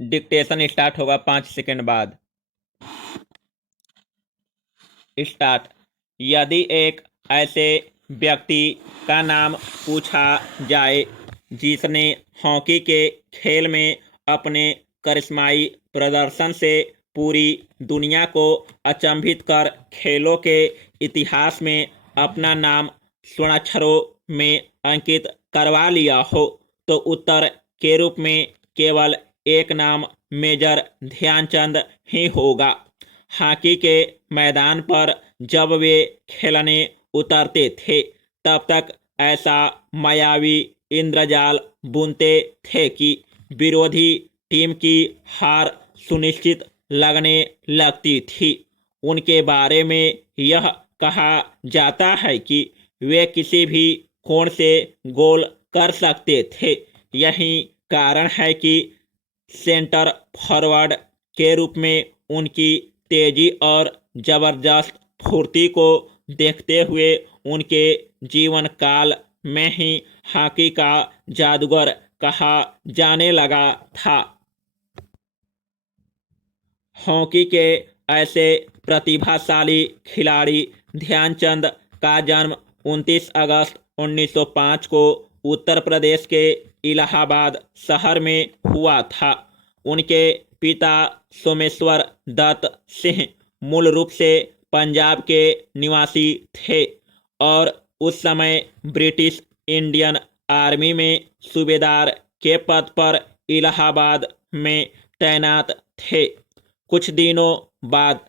Dictation start होगा 5 second बाद। Start. यदि एक ऐसे व्यक्ति का नाम पूछा जाए जिसने हॉकी के खेल में अपने करिश्माई प्रदर्शन से पूरी दुनिया को अचंभित कर खेलों के इतिहास में अपना नाम स्वर्णाक्षरों में अंकित करवा लिया हो, तो उत्तर के रूप में केवल एक नाम मेजर ध्यानचंद ही होगा। हॉकी के मैदान पर जब वे खेलने उतरते थे तब तक ऐसा मायावी इंद्रजाल बुनते थे कि विरोधी टीम की हार सुनिश्चित लगने लगती थी। उनके बारे में यह कहा जाता है कि वे किसी भी कोण से गोल कर सकते थे। यही कारण है कि सेंटर फॉरवर्ड के रूप में उनकी तेजी और जबरदस्त फुर्ती को देखते हुए उनके जीवन काल में ही हॉकी का जादूगर कहा जाने लगा था। हॉकी के ऐसे प्रतिभाशाली खिलाड़ी ध्यानचंद का जन्म 29 अगस्त 1905 को उत्तर प्रदेश के इलाहाबाद शहर में हुआ था। उनके पिता सोमेश्वर दत्त सिंह मूल रूप से पंजाब के निवासी थे और उस समय ब्रिटिश इंडियन आर्मी में सूबेदार के पद पर इलाहाबाद में तैनात थे। कुछ दिनों बाद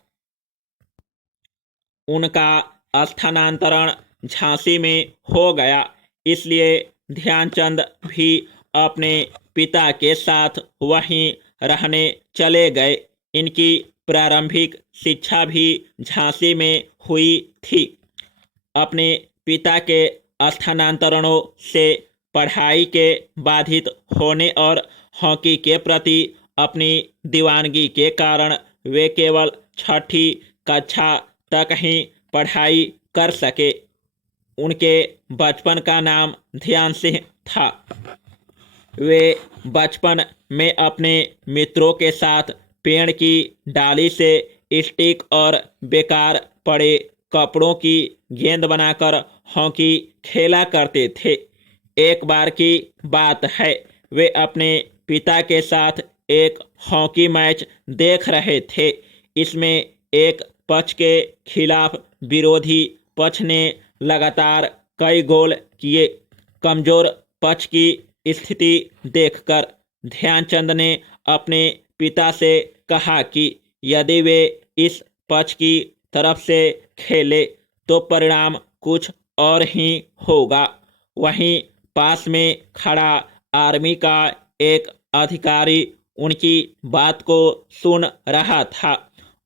उनका स्थानांतरण झांसी में हो गया, इसलिए ध्यानचंद भी अपने पिता के साथ वहीं रहने चले गए। इनकी प्रारंभिक शिक्षा भी झांसी में हुई थी। अपने पिता के स्थानांतरणों से पढ़ाई के बाधित होने और हॉकी के प्रति अपनी दीवानगी के कारण वे केवल 6ठी कक्षा तक ही पढ़ाई कर सके। उनके बचपन का नाम ध्यान सिंह था। वे बचपन में अपने मित्रों के साथ पेड़ की डाली से स्टिक और बेकार पड़े कपड़ों की गेंद बनाकर हॉकी खेला करते थे। एक बार की बात है, वे अपने पिता के साथ एक हॉकी मैच देख रहे थे। इसमें एक पक्ष के खिलाफ विरोधी पक्ष ने लगातार कई गोल किए। कमजोर पक्ष की स्थिति देखकर ध्यानचंद ने अपने पिता से कहा कि यदि वे इस पक्ष की तरफ से खेले तो परिणाम कुछ और ही होगा। वहीं पास में खड़ा आर्मी का एक अधिकारी उनकी बात को सुन रहा था।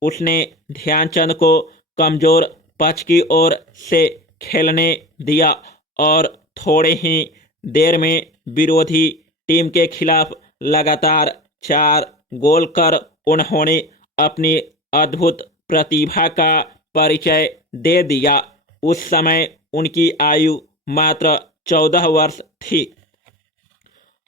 उसने ध्यानचंद को कमजोर पक्ष की ओर से खेलने दिया और थोड़े ही देर में विरोधी टीम के खिलाफ लगातार 4 गोल कर उन्होंने अपनी अद्भुत प्रतिभा का परिचय दे दिया। उस समय उनकी आयु मात्र 14 वर्ष थी।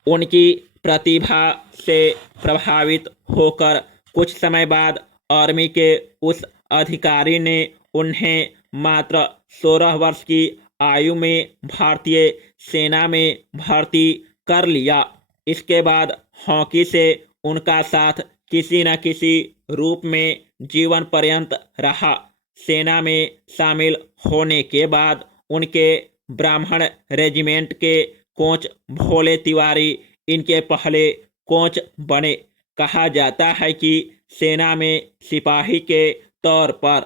उनकी प्रतिभा से प्रभावित होकर कुछ समय बाद आर्मी के उस अधिकारी ने उन्हें मात्र 16 वर्ष की आयु में भारतीय सेना में भर्ती कर लिया। इसके बाद हॉकी से उनका साथ किसी न किसी रूप में जीवन पर्यंत रहा। सेना में शामिल होने के बाद उनके ब्राह्मण रेजिमेंट के कोच भोले तिवारी इनके पहले कोच बने। कहा जाता है कि सेना में सिपाही के तौर पर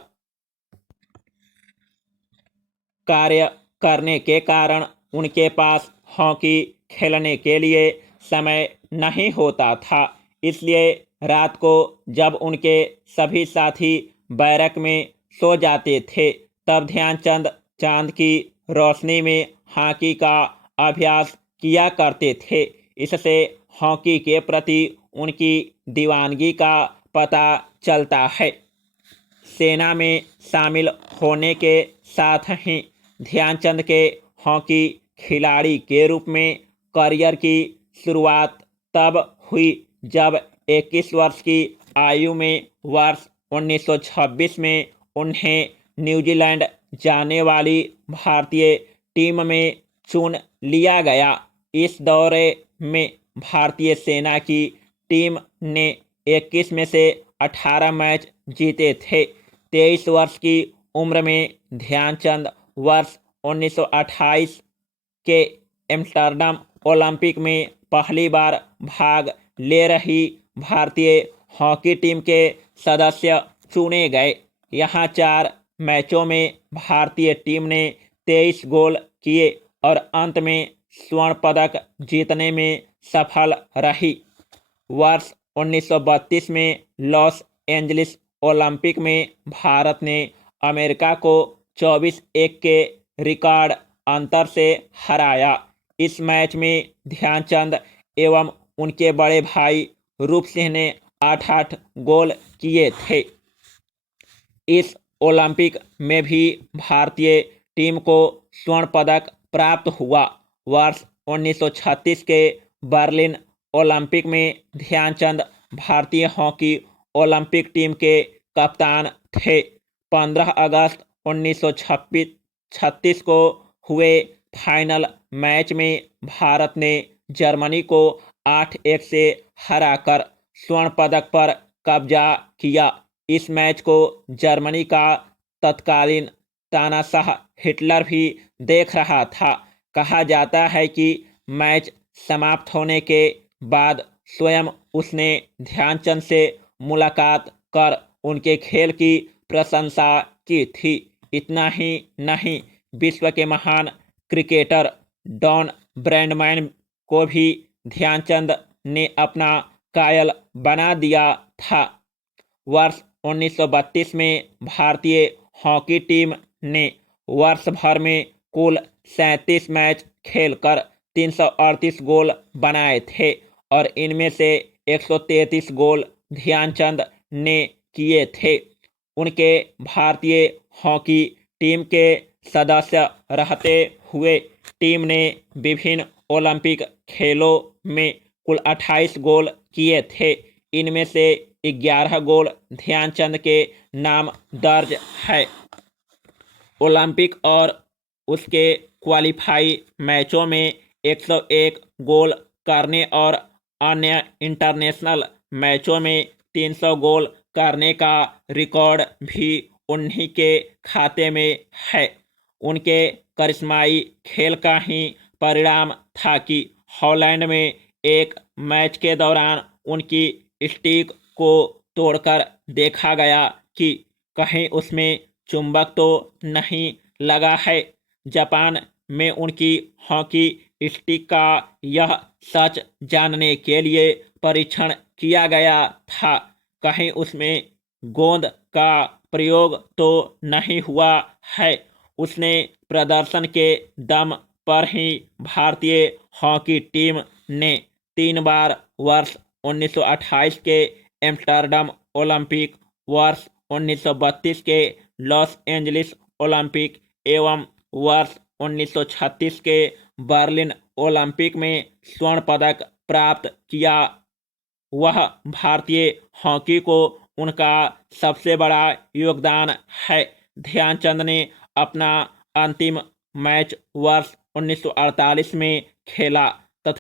कार्य करने के कारण उनके पास हॉकी खेलने के लिए समय नहीं होता था। इसलिए रात को जब उनके सभी साथी बैरक में सो जाते थे तब ध्यानचंद चांद की रोशनी में हॉकी का अभ्यास किया करते थे। इससे हॉकी के प्रति उनकी दीवानगी का पता चलता है। सेना में शामिल होने के साथ ही ध्यानचंद के हॉकी खिलाड़ी के रूप में करियर की शुरुआत तब हुई जब 21 वर्ष की आयु में वर्ष 1926 में उन्हें न्यूजीलैंड जाने वाली भारतीय टीम में चुन लिया गया। इस दौरे में भारतीय सेना की टीम ने 21 में से 18 मैच जीते थे। 23 वर्ष की उम्र में ध्यानचंद वर्ष 1928 के एम्स्टर्डम ओलंपिक में पहली बार भाग ले रही भारतीय हॉकी टीम के सदस्य चुने गए। यहाँ 4 मैचों में भारतीय टीम ने 23 गोल किए और अंत में स्वर्ण पदक जीतने में सफल रही। वर्ष 1932 में लॉस एंजलिस ओलंपिक में भारत ने अमेरिका को 24-1 के रिकॉर्ड अंतर से हराया। इस मैच में ध्यानचंद एवं उनके बड़े भाई रूप सिंह ने 8-8 गोल किए थे। इस ओलंपिक में भी भारतीय टीम को स्वर्ण पदक प्राप्त हुआ। वर्ष 1936 के बर्लिन ओलंपिक में ध्यानचंद भारतीय हॉकी ओलंपिक टीम के कप्तान थे। 15 अगस्त 1936 को हुए फाइनल मैच में भारत ने जर्मनी को 8-1 से हराकर स्वर्ण पदक पर कब्जा किया। इस मैच को जर्मनी का तत्कालीन तानाशाह हिटलर भी देख रहा था। कहा जाता है कि मैच समाप्त होने के बाद स्वयं उसने ध्यानचंद से मुलाकात कर उनके खेल की प्रशंसा की थी। इतना ही नहीं, विश्व के महान क्रिकेटर डॉन ब्रैडमैन को भी ध्यानचंद ने अपना कायल बना दिया था। वर्ष 1932 में भारतीय हॉकी टीम ने वर्ष भर में कुल 37 मैच खेलकर 338 गोल बनाए थे और इनमें से 133 गोल ध्यानचंद ने किए थे। उनके भारतीय हॉकी टीम के सदस्य रहते हुए टीम ने विभिन्न ओलंपिक खेलों में कुल 28 गोल किए थे। इनमें से 11 गोल ध्यानचंद के नाम दर्ज है। ओलंपिक और उसके क्वालिफाई मैचों में 101 गोल करने और अन्य इंटरनेशनल मैचों में 300 गोल करने का रिकॉर्ड भी उन्हीं के खाते में है। उनके करिश्माई खेल का ही परिणाम था कि हॉलैंड में एक मैच के दौरान उनकी स्टिक को तोड़कर देखा गया कि कहीं उसमें चुंबक तो नहीं लगा है। जापान में उनकी हॉकी स्टिक का यह सच जानने के लिए परीक्षण किया गया था, कहीं उसमें गोंद का प्रयोग तो नहीं हुआ है। उसने प्रदर्शन के दम पर ही भारतीय हॉकी टीम ने 3 बार वर्ष 1928 के एम्स्टर्डम ओलंपिक, वर्ष 1932 के लॉस एंजलिस ओलंपिक एवं वर्ष 1936 के बर्लिन ओलंपिक में स्वर्ण पदक प्राप्त किया। वह भारतीय हॉकी को उनका सबसे बड़ा योगदान है। ध्यानचंद ने अपना अंतिम मैच वर्ष 1948 में खेला